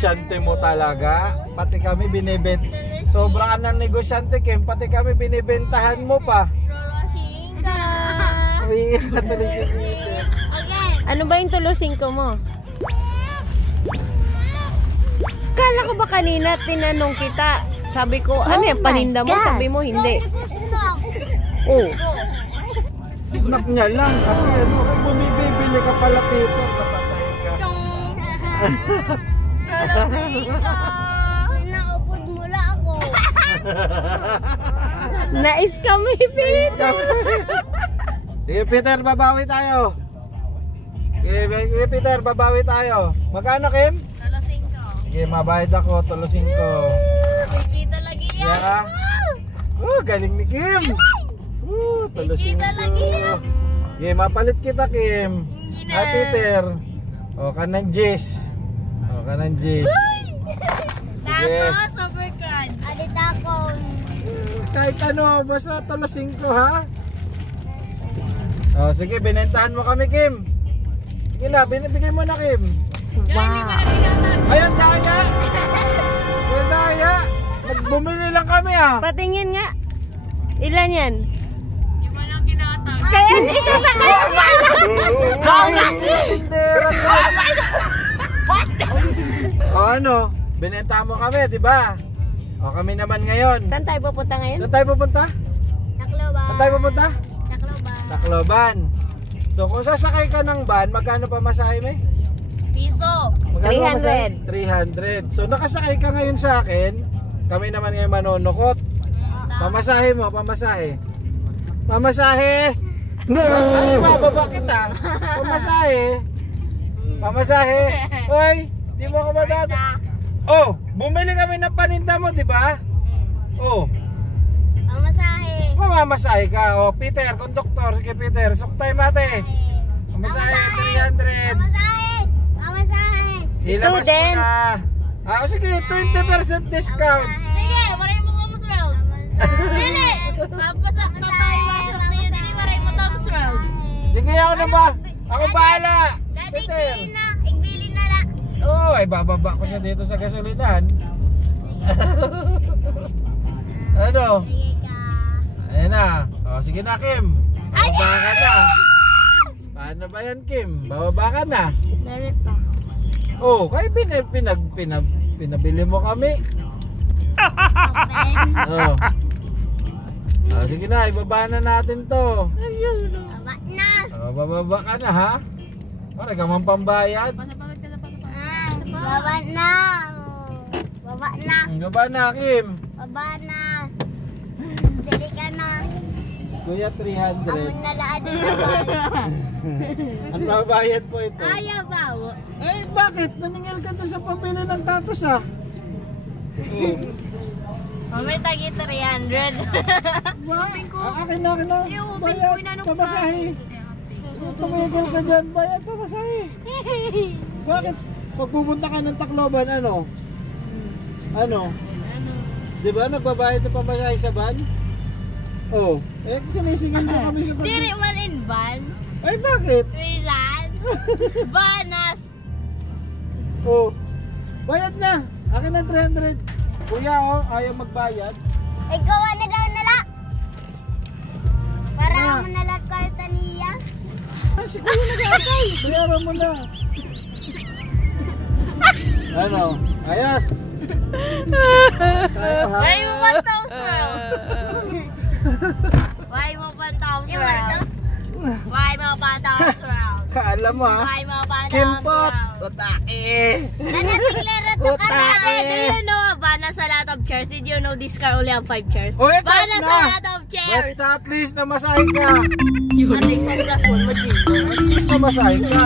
negosyante mo talaga. Pati kami binibenta. Sobra ka ng negosyante, Kim. Pati kami binibentahan mo pa. Tulusing ka. Uy, tuloy si Peter. Ano ba yung tulusing ko mo? Kala ko ba kanina tinanong kita? Sabi ko, ano yung paninda mo? Sabi mo, hindi. Oh. Snap niya lang. Kasi ano, kung bumibili ka pala, Peter, kapatay ka. Tulusing ka. Naupod mula ako. Nais kami, Peter. Sige, Peter, babawi tayo. Sige, Peter, babawi tayo. Magkano, Kim? Tulusing ka. Sige, mabayad ako. Tulusing ko. Kikita lagi yan. Yeah. Oh, galing ni Kim. Tulusing Kikita ko. lagi yan. Sige, mapalit kita, Kim. Hindi Hi, na. Peter. O, kanang Jess. O, kanang Jess. Sige. Tapos, super crunch. Alit ako. Kahit ano, basta tulusing ko, ha? O, sige, binentahan mo kami, Kim. Sige na, binibigay mo na, Kim. Wow. Ayun, daya! Ayun, daya! Bumili lang kami, ha? Patingin nga. Ilan yan? Hindi mo lang kinatag. Kaya ikaw sa kanya. O ano, binenta mo kami, di ba? O kami naman ngayon. Saan tayo pupunta ngayon? Saan tayo pupunta? Tacloban. Saan tayo pupunta? Tacloban. Tacloban. So kung sasakay ka ng van, magkano pa masahe mo? Piso. Magkano 300. pamasahe? 300. So nakasakay ka ngayon sa akin, kami naman ngayon manonokot. Pamasahe mo, pamasahe. Pamasahe! Ay, mababa kita. Pamasahe. Pamasahe. Hoy, di mo ako madada. Oh, bumili kami ng paninda mo, di ba? Oh, Pamasahe. mamamasahe ka. Oh, Peter, konduktor. Sige, Peter. Suktay mate. Pamasahe, 300. Pamasahe. Pamasahe. Ilabas mo Student. na. Ah, sige, 20% discount. Sige, maray mo Tom's World. Dili. Papaiwasok na yun. Dili, maray mo Tom's World. Sige, ako na ba? Ako bahala. Dati, Peter. igbili na. Igbili na lang. Oh, ay bababa ko siya dito sa gasolinahan. Ano? Sige ka. Ayan na. O, sige na, Kim. Bababa ka na. Paano ba yan, Kim? Bababa ka na. Meron pa. Oh, kaya pinabili mo kami. Oh. Oh, sige na, ibaba na natin to. Baba na. Oh, bababa ka na, ha? Para gamang pambayad. Baba na. Baba na. Baba na, Kim. Baba na. Dali ka na. Kuya, 300. Amon na laan din sa bahay. Ang babayad po ito. Ayaw ba? Eh, bakit? Naningil ka to sa pabili ng tatos, ha? May tagi 300. Ba? Akin na. Bayad, pamasahe. Tumigil ka dyan, bayad, pamasahe. Bakit? Pag pupunta ka ng Tacloban, ano? Ano? Di ba nagbabayad ng pamasahe sa van? Oh, eh sinisingil na kami sa van. Diri man in van. Ay, bakit? Rizal. Banas. Oh, bayad na. Akin na 300. Kuya, oh, ayaw magbayad. Ikaw na daw nala. Para Ah. mo nalat karta niya. Ay, sige na gagay. Bayaran mo na. Ano? Ayos. Tayo, ha? Why mo ba Tom's World? Why mo ba Tom's World? Why mo ba Tom's World? Kaalam mo, ha? Why mo ba Tom's Kimpot! World? Utake! Nanatiklara to ka na. Utake! Do you know Vanas a lot of chairs? Did you know this car only have 5 chairs? O, ito Vanas na. a lot of chairs. Basta at least namasahe ka. At least one plus one, At least namasahe ka.